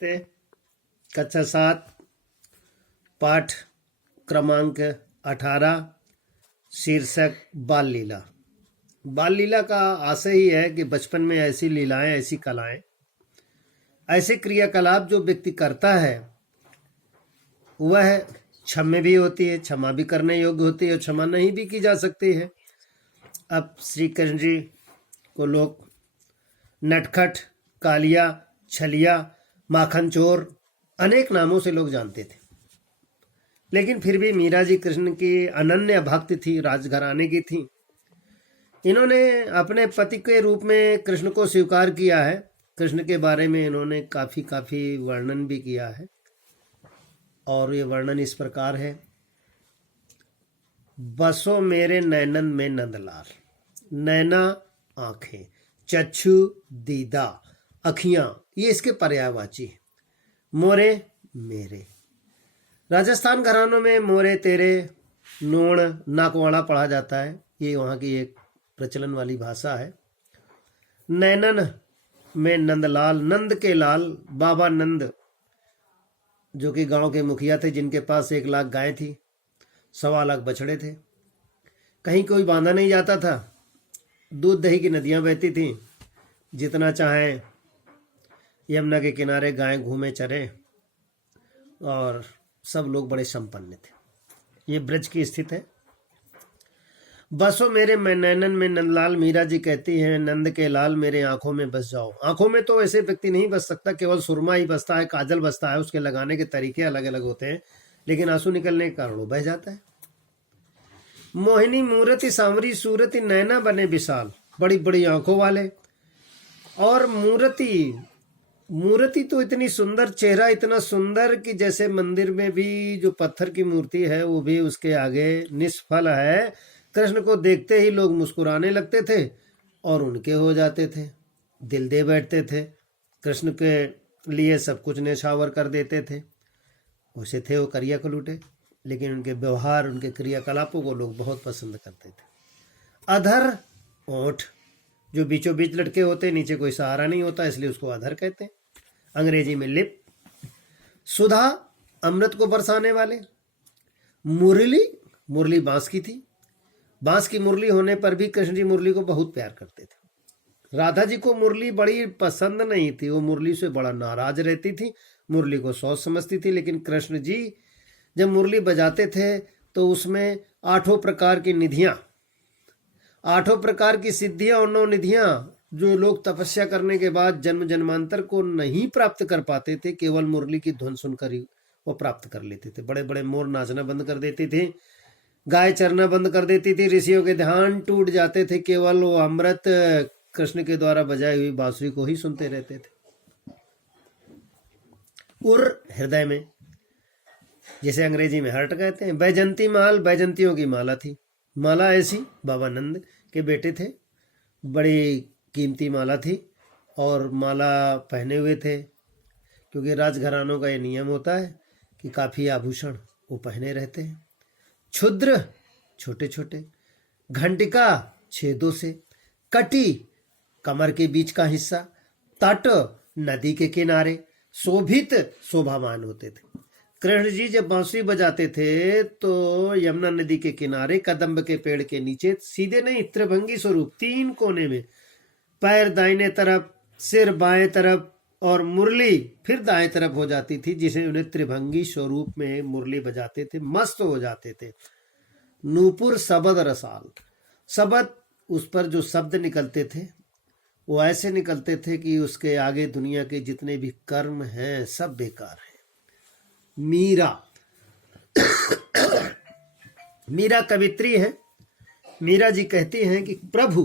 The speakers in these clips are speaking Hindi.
ते कक्षा 7 पाठ क्रमांक 18 शीर्षक बाल लीला। बाल लीला का आशय ही है कि बचपन में ऐसी लीलाएं, ऐसी कलाएं, ऐसे क्रियाकलाप जो व्यक्ति करता है वह क्षम्य भी होती है, क्षमा भी करने योग्य होती है और क्षमा नहीं भी की जा सकती है। अब श्री कृष्ण जी को लोग नटखट, कालिया, छलिया, माखन चोर अनेक नामों से लोग जानते थे, लेकिन फिर भी मीरा जी कृष्ण की अनन्य भक्त थी, राजघराने की थी। इन्होंने अपने पति के रूप में कृष्ण को स्वीकार किया है। कृष्ण के बारे में इन्होंने काफी वर्णन भी किया है और ये वर्णन इस प्रकार है। बसो मेरे नैनन में नंदलाल, नैना आंखें, चक्षु दीदा, अखियां, ये इसके पर्यायवाची है। मोरे मेरे, राजस्थान घरानों में मोरे तेरे, नोण, नाकवाड़ा पढ़ा जाता है। ये वहाँ की एक प्रचलन वाली भाषा है। नैनन में नंदलाल, नंद के लाल, बाबा नंद जो कि गांव के मुखिया थे, जिनके पास 1 लाख गाय थी, 1.25 लाख बछड़े थे। कहीं कोई बांधा नहीं जाता था, दूध दही की नदियां बहती थीं, जितना चाहें यमुना के किनारे गायें घूमे चरे और सब लोग बड़े संपन्न थे। ये ब्रज की स्थित है। बसो मेरे नैनन में नंदलाल, मीरा जी कहती हैं नंद के लाल मेरे आंखों में बस जाओ। आंखों में तो ऐसे व्यक्ति नहीं बस सकता, केवल सुरमा ही बसता है, काजल बसता है, उसके लगाने के तरीके अलग अलग होते हैं, लेकिन आंसू निकलने के कारण वो बह जाता है। मोहिनी मूर्ति सांवरी सूरति, नैना बने विशाल, बड़ी बड़ी आंखों वाले। और मूर्ति तो इतनी सुंदर, चेहरा इतना सुंदर कि जैसे मंदिर में भी जो पत्थर की मूर्ति है वो भी उसके आगे निष्फल है। कृष्ण को देखते ही लोग मुस्कुराने लगते थे और उनके हो जाते थे, दिल दे बैठते थे। कृष्ण के लिए सब कुछ न्यौछावर कर देते थे। वैसे थे वो करिया कलूटे, लेकिन उनके व्यवहार, उनके क्रियाकलापों को लोग बहुत पसंद करते थे। अधर, ओंठ जो बीचों बीच लटके होते, नीचे कोई सहारा नहीं होता, इसलिए उसको अधर कहते हैं। अंग्रेजी में लिप। सुधा, अमृत को बरसाने वाले। मुरली बांस की थी। बांस की मुरली होने पर भी कृष्ण जी मुरली को बहुत प्यार करते थे। राधा जी को मुरली बड़ी पसंद नहीं थी, वो मुरली से बड़ा नाराज रहती थी, मुरली को सौत समझती थी। लेकिन कृष्ण जी जब मुरली बजाते थे तो उसमें 8 प्रकार की निधियां, 8 प्रकार की सिद्धियां और 9 निधियां जो लोग तपस्या करने के बाद जन्म जन्मांतर को नहीं प्राप्त कर पाते थे, केवल मुरली की धुन सुनकर ही वो प्राप्त कर लेते थे। बड़े बड़े मोर नाचना बंद कर देते थे, गाय चरना बंद कर देती थी, ऋषियों के ध्यान टूट जाते थे, केवल वो अमृत कृष्ण के द्वारा बजाई हुई बांसुरी को ही सुनते रहते थे। उर, हृदय में, जिसे अंग्रेजी में हर्ट कहते हैं। बैजंती माल, बैजंतियों की माला थी। माला ऐसी बाबा नंद के बेटे थे, बड़ी कीमती माला थी और माला पहने हुए थे, क्योंकि राजघरानों का ये नियम होता है कि काफी आभूषण वो पहने रहते हैं। क्षुद्र, छोटे छोटे। घंटिका, छेदों से। कटी, कमर के बीच का हिस्सा। तट, नदी के किनारे। शोभित, शोभामान होते थे। कृष्ण जी जब बांसुरी बजाते थे तो यमुना नदी के किनारे कदम्ब के पेड़ के नीचे, सीधे नहीं, त्रिभंगी स्वरूप, 3 कोने में, पैर दाहिने तरफ, सिर बाएं तरफ और मुरली फिर दाएं तरफ हो जाती थी, जिसे उन्हें त्रिभंगी स्वरूप में मुरली बजाते थे, मस्त हो जाते थे। नूपुर, शबद रसाल, शबद, उस पर जो शब्द निकलते थे वो ऐसे निकलते थे कि उसके आगे दुनिया के जितने भी कर्म हैं सब बेकार हैं। मीरा, मीरा कवित्री है। मीरा जी कहती हैं कि प्रभु,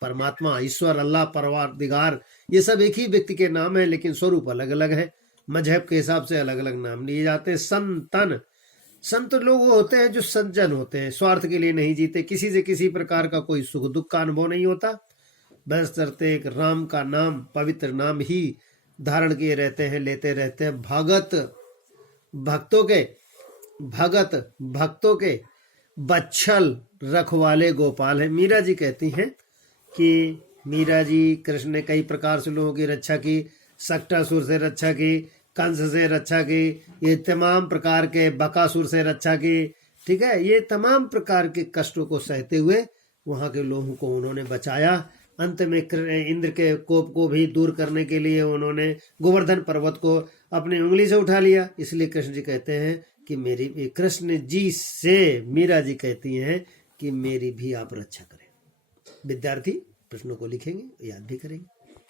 परमात्मा, ईश्वर, अल्लाह, परवरदिगार, ये सब एक ही व्यक्ति के नाम है, लेकिन स्वरूप अलग अलग है। मजहब के हिसाब से अलग अलग नाम लिए जाते हैं। संतन, संत लोग वो होते हैं जो सज्जन होते हैं, स्वार्थ के लिए नहीं जीते, किसी से किसी प्रकार का कोई सुख दुख का अनुभव नहीं होता, बस करते एक राम का नाम, पवित्र नाम ही धारण किए रहते हैं, लेते रहते हैं। भक्तों के बच्छल रखवाले गोपाल है। मीरा जी कहती हैं कि मीरा जी कृष्ण ने कई प्रकार से लोगों की रक्षा की, सक्टासुर से रक्षा की, कंस से रक्षा की, ये तमाम प्रकार के बकासुर से रक्षा की, ठीक है। ये तमाम प्रकार के कष्टों को सहते हुए वहां के लोगों को उन्होंने बचाया। अंत में इंद्र के कोप को भी दूर करने के लिए उन्होंने गोवर्धन पर्वत को अपनी उंगली से उठा लिया। इसलिए कृष्ण जी कहते हैं कि मेरी, कृष्ण जी से मीरा जी कहती हैं कि मेरी भी आप रक्षा करें। विद्यार्थी प्रश्नों को लिखेंगे, याद भी करेंगे।